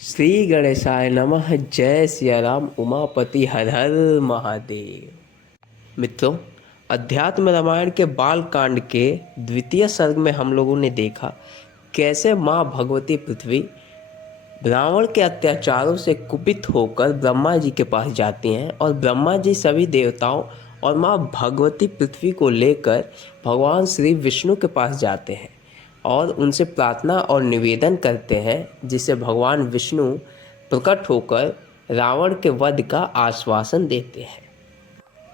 श्री गणेशाय नमः। जय सिया राम। उमापति हर हर महादेव। मित्रों, अध्यात्म रामायण के बाल कांड के द्वितीय सर्ग में हम लोगों ने देखा कैसे माँ भगवती पृथ्वी रावण के अत्याचारों से कुपित होकर ब्रह्मा जी के पास जाती हैं और ब्रह्मा जी सभी देवताओं और माँ भगवती पृथ्वी को लेकर भगवान श्री विष्णु के पास जाते हैं और उनसे प्रार्थना और निवेदन करते हैं, जिससे भगवान विष्णु प्रकट होकर रावण के वध का आश्वासन देते हैं।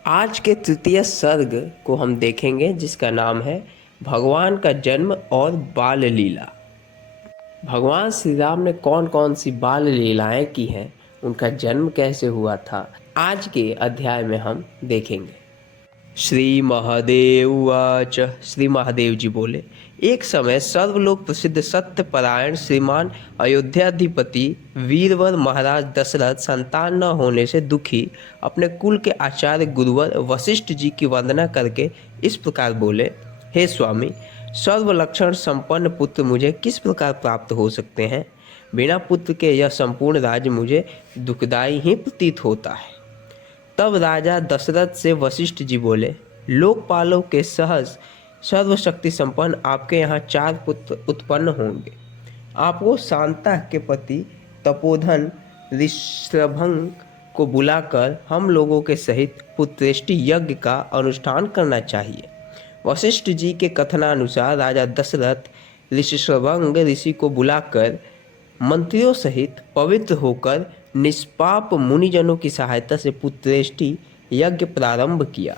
आज के तृतीय सर्ग को हम देखेंगे, जिसका नाम है भगवान का जन्म और बाल लीला। भगवान श्री राम ने कौन कौन सी बाल लीलाएं की हैं, उनका जन्म कैसे हुआ था, आज के अध्याय में हम देखेंगे। श्री महादेव उवाच। श्री महादेव जी बोले, एक समय सर्वलोक प्रसिद्ध सत्यपरायण श्रीमान अयोध्याधिपति वीरवर महाराज दशरथ संतान न होने से दुखी अपने कुल के आचार्य गुरुवर वशिष्ठ जी की वंदना करके इस प्रकार बोले, हे स्वामी, सर्वलक्षण संपन्न पुत्र मुझे किस प्रकार प्राप्त हो सकते हैं। बिना पुत्र के यह संपूर्ण राज्य मुझे दुखदायी ही प्रतीत होता है। तब राजा दशरथ से वशिष्ठ जी बोले, लोकपालों के सहज सर्वशक्ति संपन्न आपके यहाँ 4 पुत्र उत्पन्न होंगे। आपको शांता के पति तपोधन ऋषभंग को बुलाकर हम लोगों के सहित पुत्रेष्टि यज्ञ का अनुष्ठान करना चाहिए। वशिष्ठ जी के कथनानुसार राजा दशरथ ऋषभंग ऋषि को बुलाकर मंत्रियों सहित पवित्र होकर निष्पाप मुनिजनों की सहायता से पुत्रेष्टि यज्ञ प्रारंभ किया।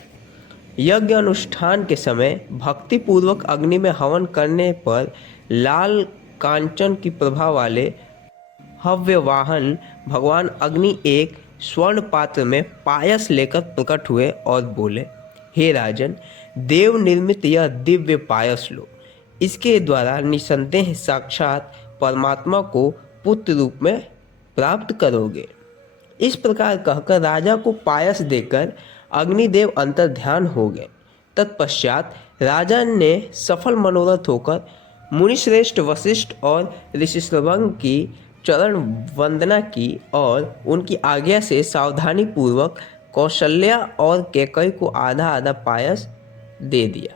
यज्ञ अनुष्ठान के समय भक्तिपूर्वक अग्नि में हवन करने पर लाल कांचन की प्रभा वाले हव्य वाहन भगवान अग्नि एक स्वर्ण पात्र में पायस लेकर प्रकट हुए और बोले, हे राजन, देव निर्मित यह दिव्य पायस लो। इसके द्वारा निसंदेह साक्षात परमात्मा को पुत्र रूप में प्राप्त करोगे। इस प्रकार कहकर राजा को पायस देकर अग्निदेव अंतर ध्यान हो गए। तत्पश्चात राजा ने सफल मनोरथ होकर मुनिश्रेष्ठ वशिष्ठ और ऋषिश्रवंग की चरण वंदना की और उनकी आज्ञा से सावधानी पूर्वक कौशल्या और कैकई को आधा आधा पायस दे दिया।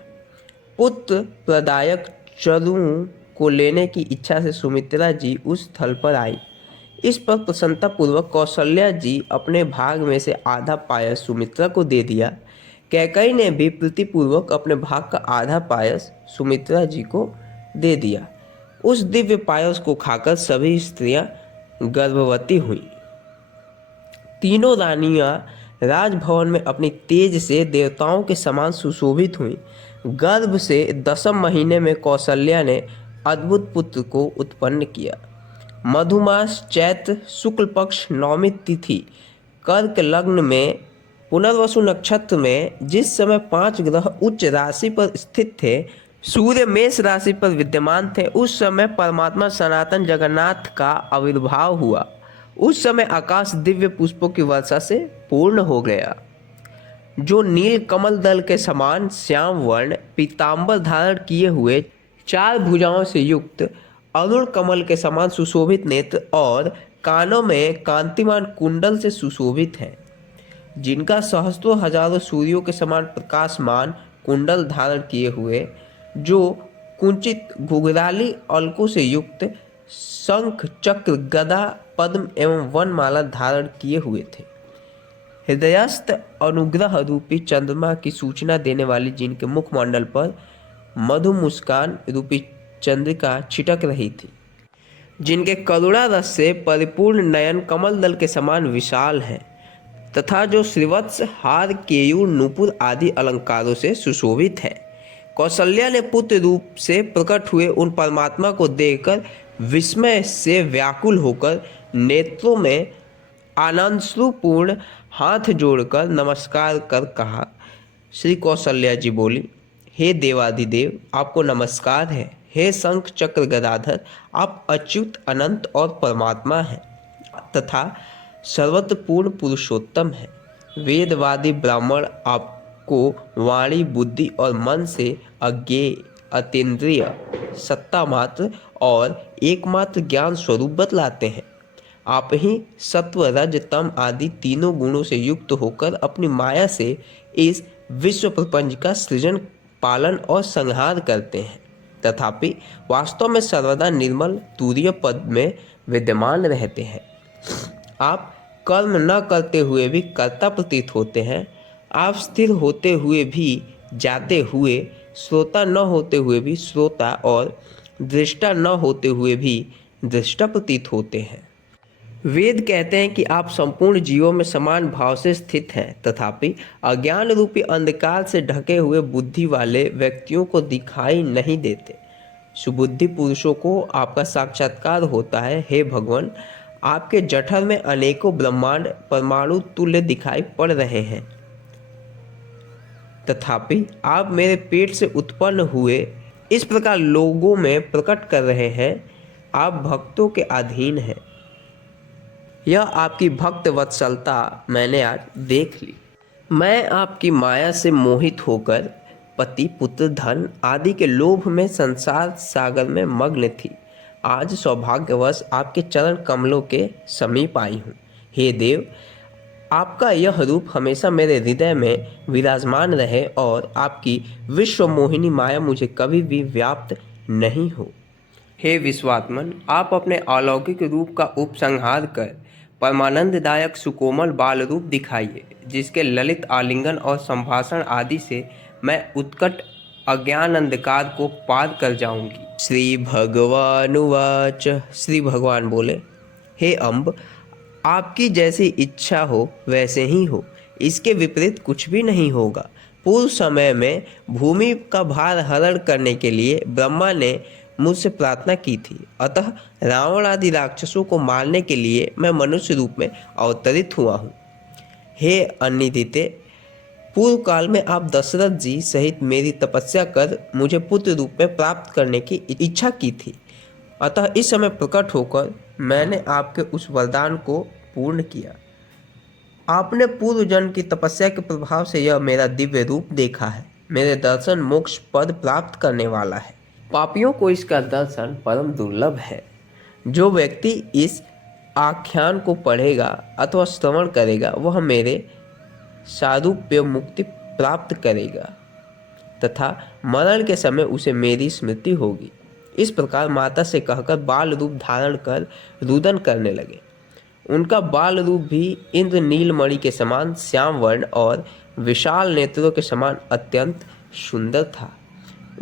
पुत्र प्रदायक चरु को लेने की इच्छा से सुमित्रा जी उस स्थल पर आई। इस पर प्रसन्नता पूर्वक कौशल्या जी अपने भाग में से आधा पायस सुमित्रा को दे दिया। कैकई ने भी प्रीतिपूर्वक अपने भाग का आधा पायस सुमित्रा जी को दे दिया। उस दिव्य पायस को खाकर सभी स्त्रियां गर्भवती हुईं। तीनों रानियां राजभवन में अपनी तेज से देवताओं के समान सुशोभित हुईं। गर्भ से 10वें महीने में कौशल्या ने अद्भुत पुत्र को उत्पन्न किया। मधुमास चैत्र शुक्ल पक्ष 9वीं तिथि कर्क लग्न में पुनर्वसु नक्षत्र में जिस समय 5 ग्रह उच्च राशि पर स्थित थे, सूर्य मेष राशि पर विद्यमान थे, उस समय परमात्मा सनातन जगन्नाथ का आविर्भाव हुआ। उस समय आकाश दिव्य पुष्पों की वर्षा से पूर्ण हो गया। जो नील कमल दल के समान श्याम वर्ण पीतांबर धारण किए हुए 4 भुजाओं से युक्त अरुण कमल के समान सुशोभित नेत्र और कानों में कांतिमान कुंडल से सुशोभित हैं, जिनका सहस्त्रों हजारों सूर्यों के समान प्रकाशमान कुंडल धारण किए हुए, जो कुंचित घुघराली अलकों से युक्त शंख चक्र गदा पद्म एवं वनमाला धारण किए हुए थे। हृदयस्थ अनुग्रह रूपी चंद्रमा की सूचना देने वाली जिनके मुखमंडल पर मधु मुस्कान रूपी चंद्रिका छिटक रही थी, जिनके करुणा रस से परिपूर्ण नयन कमल दल के समान विशाल हैं, तथा जो श्रीवत्स हार केयूर नूपुर आदि अलंकारों से सुशोभित है। कौशल्या ने पुत्र रूप से प्रकट हुए उन परमात्मा को देखकर विस्मय से व्याकुल होकर नेत्रों में आनंदश्रुपूर्ण हाथ जोड़कर नमस्कार कर कहा। श्री कौशल्या जी बोली, हे देवाधिदेव, आपको नमस्कार है। हे शंख चक्र गदाधर, आप अच्युत अनंत और परमात्मा हैं तथा सर्वत्र पूर्ण पुरुषोत्तम हैं। वेदवादी ब्राह्मण आपको वाणी बुद्धि और मन से अज्ञेय अतीन्द्रिय सत्ता मात्र और एकमात्र ज्ञान स्वरूप बतलाते हैं। आप ही सत्व रज तम आदि तीनों गुणों से युक्त होकर अपनी माया से इस विश्व प्रपंच का सृजन, पालन और संहार करते हैं, तथापि वास्तव में सर्वदा निर्मल तुरीय पद में विद्यमान रहते हैं। आप कर्म न करते हुए भी कर्ता प्रतीत होते हैं। आप स्थिर होते हुए भी जाते हुए, श्रोता न होते हुए भी श्रोता और दृष्टा न होते हुए भी दृष्टा प्रतीत होते हैं। वेद कहते हैं कि आप संपूर्ण जीवों में समान भाव से स्थित हैं, तथापि अज्ञान रूपी अंधकार से ढके हुए बुद्धि वाले व्यक्तियों को दिखाई नहीं देते। सुबुद्धि पुरुषों को आपका साक्षात्कार होता है। हे भगवान, आपके जठर में अनेकों ब्रह्मांड परमाणु तुल्य दिखाई पड़ रहे हैं, तथापि आप मेरे पेट से उत्पन्न हुए इस प्रकार लोगों में प्रकट कर रहे हैं। आप भक्तों के अधीन हैं। यह आपकी भक्त वत्सलता मैंने आज देख ली। मैं आपकी माया से मोहित होकर पति, पुत्र, धन आदि के लोभ में संसार सागर में मग्न थी। आज सौभाग्यवश आपके चरण कमलों के समीप आई हूँ। हे देव, आपका यह रूप हमेशा मेरे हृदय में विराजमान रहे और आपकी विश्व मोहिनी माया मुझे कभी भी व्याप्त नहीं हो। हे विश्वात्मन, आप अपने अलौकिक रूप का उपसंहार कर परमानंददायक सुकोमल बाल रूप दिखाइए, जिसके ललित आलिंगन और संभाषण आदि से मैं उत्कट अज्ञान अंधकार को पार कर जाऊंगी। श्री भगवानुवाच। श्री भगवान बोले, हे अम्ब, आपकी जैसी इच्छा हो वैसे ही हो, इसके विपरीत कुछ भी नहीं होगा। पूर्व समय में भूमि का भार हरण करने के लिए ब्रह्मा ने मुझसे प्रार्थना की थी, अतः रावण आदि राक्षसों को मारने के लिए मैं मनुष्य रूप में अवतरित हुआ हूँ। हे अनिदिते, पूर्व काल में आप दशरथ जी सहित मेरी तपस्या कर मुझे पुत्र रूप में प्राप्त करने की इच्छा की थी, अतः इस समय प्रकट होकर मैंने आपके उस वरदान को पूर्ण किया। आपने पूर्व जन्म की तपस्या के प्रभाव से यह मेरा दिव्य रूप देखा है। मेरे दर्शन मोक्ष पद प्राप्त करने वाला है। पापियों को इसका दर्शन परम दुर्लभ है। जो व्यक्ति इस आख्यान को पढ़ेगा अथवा श्रवण करेगा वह मेरे सारूप्य मुक्ति प्राप्त करेगा तथा मरण के समय उसे मेरी स्मृति होगी। इस प्रकार माता से कहकर बाल रूप धारण कर रुदन करने लगे। उनका बाल रूप भी इंद्र नीलमणि के समान श्याम वर्ण और विशाल नेत्रों के समान अत्यंत सुंदर था।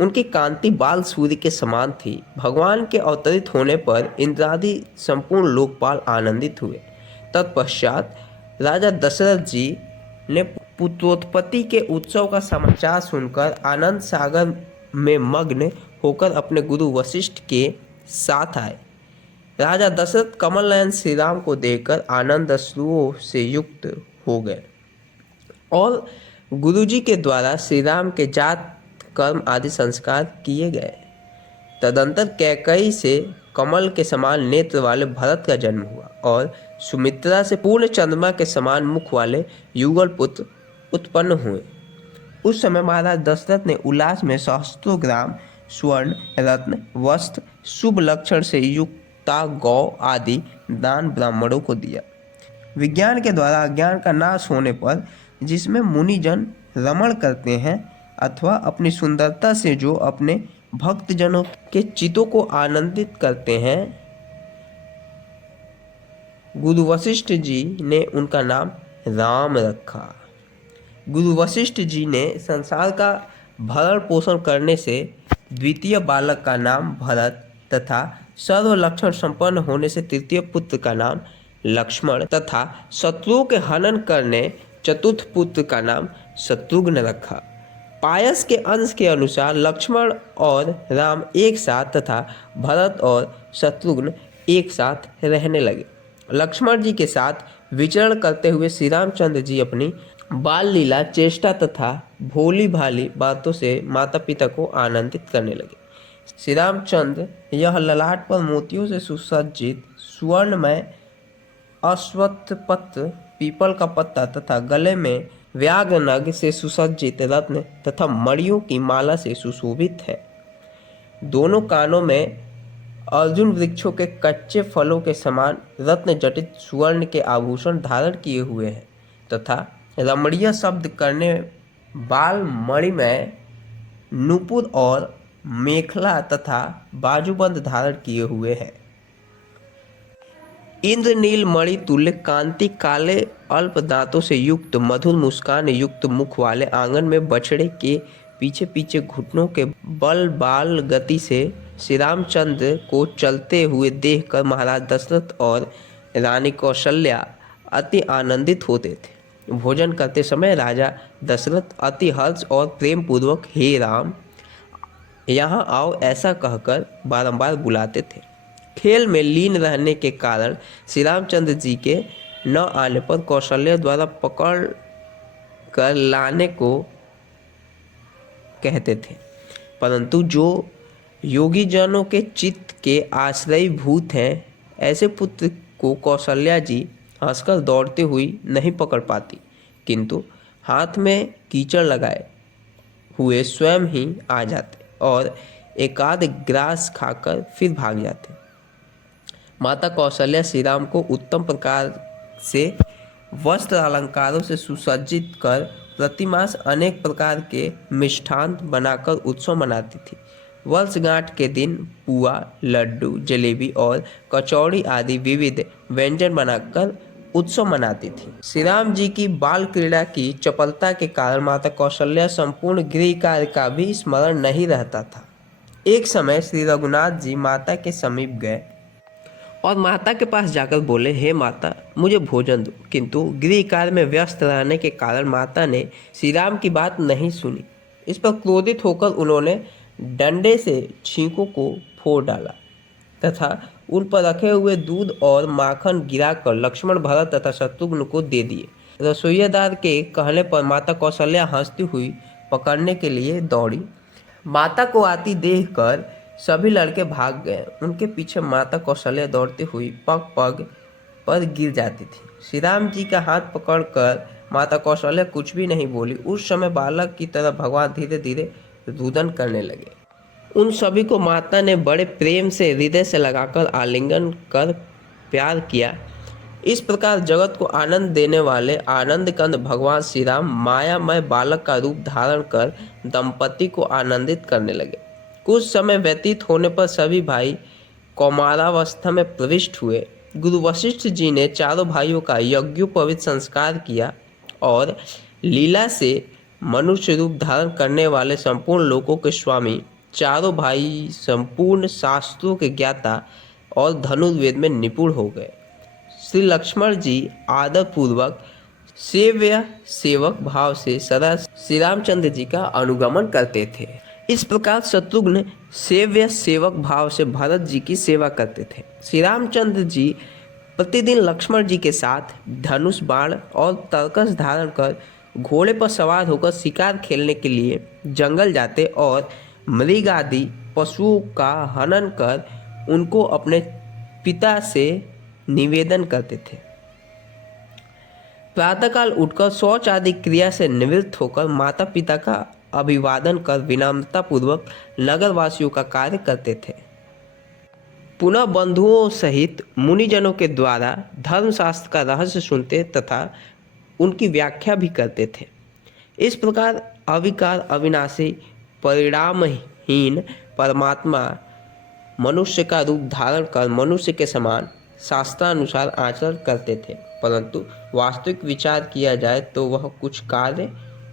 उनकी कांति बाल सूर्य के समान थी। भगवान के अवतरित होने पर इंद्रादि संपूर्ण लोकपाल आनंदित हुए। तत्पश्चात राजा दशरथ जी ने पुत्रोत्पत्ति के उत्सव का समाचार सुनकर आनंद सागर में मग्न होकर अपने गुरु वशिष्ठ के साथ आए। राजा दशरथ कमल नयन श्री राम को देखकर आनंद अश्रुओं से युक्त हो गए और गुरुजी के द्वारा श्री राम के जात कर्म आदि संस्कार किए गए। तदंतर कैकेयी से कमल के समान नेत्र वाले भरत का जन्म हुआ और सुमित्रा से पूर्ण चंद्रमा के समान मुख वाले युगल पुत्र उत्पन्न हुए। उस समय महाराज दशरथ ने उल्लास में सहस्त्रों ग्राम स्वर्ण, रत्न, वस्त्र, शुभ लक्षण से युक्ता गौ आदि दान ब्राह्मणों को दिया। विज्ञान के द्वारा अज्ञान का नाश होने पर जिसमें मुनिजन रमण करते हैं अथवा अपनी सुंदरता से जो अपने भक्तजनों के चित्तों को आनंदित करते हैं, गुरु वशिष्ठ जी ने उनका नाम राम रखा। गुरु वशिष्ठ जी ने संसार का भरण पोषण करने से द्वितीय बालक का नाम भरत तथा सर्व लक्षण संपन्न होने से तृतीय पुत्र का नाम लक्ष्मण तथा शत्रुओं के हनन करने चतुर्थ पुत्र का नाम शत्रुघ्न रखा। पायस के अंश के अनुसार लक्ष्मण और राम एक साथ तथा भरत और शत्रुघ्न एक साथ रहने लगे। लक्ष्मण जी के साथ विचरण करते हुए श्री रामचंद्र जी अपनी बाल लीला, चेष्टा तथा भोली भाली बातों से माता पिता को आनंदित करने लगे। श्री रामचंद्र यह ललाट पर मोतियों से सुसज्जित सुवर्णमय अश्वत्थ पीपल का पत्ता तथा गले में व्याघ्र नग से सुसज्जित रत्न तथा मणियों की माला से सुशोभित है। दोनों कानों में अर्जुन वृक्षों के कच्चे फलों के समान रत्न जटित सुवर्ण के आभूषण धारण किए हुए हैं तथा रमणीय शब्द करने बाल मणिमय नूपुर और मेखला तथा बाजूबंद धारण किए हुए हैं। इंद्रनील मणि तुल्य कांति काले अल्प दांतों से युक्त मधुर मुस्कान युक्त मुख वाले आंगन में बछड़े के पीछे पीछे घुटनों के बल बाल गति से श्री रामचंद्र को चलते हुए देखकर महाराज दशरथ और रानी कौशल्या अति आनंदित होते थे। भोजन करते समय राजा दशरथ अति हर्ष और प्रेम पूर्वक हे राम यहाँ आओ ऐसा कहकर बारंबार बुलाते थे। खेल में लीन रहने के कारण श्री रामचंद्र जी के न आने पर कौशल्या द्वारा पकड़ कर लाने को कहते थे, परंतु जो योगी जनों के चित्त के आश्रय भूत हैं ऐसे पुत्र को कौशल्या जी हंसकर दौड़ते हुई नहीं पकड़ पाती, किंतु हाथ में कीचड़ लगाए हुए स्वयं ही आ जाते और एकाध ग्रास खाकर फिर भाग जाते। माता कौशल्या श्री राम को उत्तम प्रकार से वस्त्र अलंकारों से सुसज्जित कर प्रतिमास अनेक प्रकार के मिष्ठान बनाकर उत्सव मनाती थी। वर्षगांठ के दिन पुआ, लड्डू, जलेबी और कचौड़ी आदि विविध व्यंजन बनाकर उत्सव मनाती थी। श्री राम जी की बाल क्रीड़ा की चपलता के कारण माता कौशल्या संपूर्ण गृह कार्य का भी स्मरण नहीं रहता था। एक समय श्री रघुनाथ जी माता के समीप गए और माता के पास जाकर बोले, हे माता मुझे भोजन दो। किंतु गृह कार्य में व्यस्त रहने के कारण माता ने श्री राम की बात नहीं सुनी। इस पर क्रोधित होकर उन्होंने डंडे से छींकों को फोड़ डाला तथा उन पर रखे हुए दूध और माखन गिराकर लक्ष्मण, भरत तथा शत्रुघ्न को दे दिए। रसोईदार के कहने पर माता कौशल्या हंसती हुई पकड़ने के लिए दौड़ी। माता को आती देखकर सभी लड़के भाग गए। उनके पीछे माता कौशल्या दौड़ती हुई पग पग पर गिर जाती थी। श्री राम जी का हाथ पकड़कर माता कौशल्या कुछ भी नहीं बोली। उस समय बालक की तरह भगवान धीरे धीरे रुदन करने लगे। उन सभी को माता ने बड़े प्रेम से हृदय से लगाकर आलिंगन कर प्यार किया। इस प्रकार जगत को आनंद देने वाले आनंद कंद भगवान श्री राम मायामय बालक का रूप धारण कर दंपति को आनंदित करने लगे। कुछ समय व्यतीत होने पर सभी भाई कौमारावस्था में प्रविष्ट हुए। गुरु वशिष्ठ जी ने चारों भाइयों का यज्ञोपवीत संस्कार किया और लीला से मनुष्य रूप धारण करने वाले संपूर्ण लोकों के स्वामी चारों भाई संपूर्ण शास्त्रों के ज्ञाता और धनुर्वेद में निपुण हो गए। श्री लक्ष्मण जी आदर पूर्वक सेव्य सेवक भाव से सदा श्री रामचंद्र जी का अनुगमन करते थे। इस प्रकार शत्रुघ्न सेव्य सेवक भाव से भरत जी की सेवा करते थे। श्री रामचंद्र जी प्रतिदिन लक्ष्मण जी के साथ धनुष, बाण और तरकस धारण कर घोड़े पर सवार होकर शिकार खेलने के लिए जंगल जाते और मृग आदि पशुओं का हनन कर उनको अपने पिता से निवेदन करते थे। प्रातःकाल उठकर शौच आदि क्रिया से निवृत्त होकर माता पिता का अभिवादन कर विनम्रता पूर्वक नगरवासियों का कार्य करते थे। पुनः बंधुओं सहित मुनिजनों के द्वारा धर्मशास्त्र का रहस्य सुनते तथा उनकी व्याख्या भी करते थे। इस प्रकार अविकार, अविनाशी, परिणामहीन परमात्मा मनुष्य का रूप धारण कर मनुष्य के समान शास्त्रानुसार आचरण करते थे, परंतु वास्तविक विचार किया जाए तो वह कुछ कार्य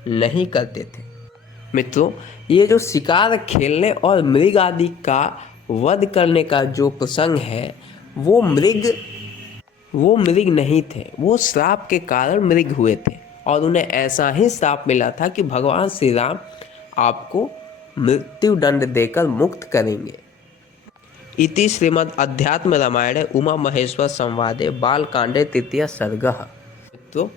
नहीं करते थे। मित्रों, ये जो शिकार खेलने और मृग आदि का वध करने का जो प्रसंग है वो मृग नहीं थे, वो श्राप के कारण मृग हुए थे और उन्हें ऐसा ही श्राप मिला था कि भगवान श्री राम आपको मृत्यु दंड देकर मुक्त करेंगे। इति श्रीमद् अध्यात्म रामायणे उमा महेश्वर संवादे बालकांडे तृतीय सर्गः। तो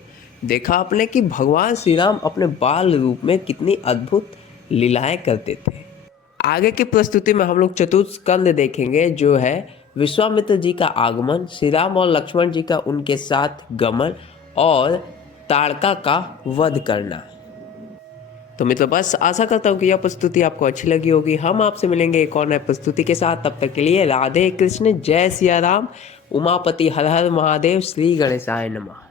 देखा आपने कि भगवान श्री राम अपने बाल रूप में कितनी अद्भुत लीलाएं करते थे। आगे की प्रस्तुति में हम लोग चतुर्थ स्कंद देखेंगे, जो है विश्वामित्र जी का आगमन, श्री राम और लक्ष्मण जी का उनके साथ गमन और ताड़का का वध करना। तो मित्रों बस आशा करता हूँ कि यह प्रस्तुति आपको अच्छी लगी होगी। हम आपसे मिलेंगे एक और नए प्रस्तुति के साथ। तब तक के लिए राधे कृष्ण, जय सिया राम, उमापति हर हर महादेव, श्री गणेशाय नमः।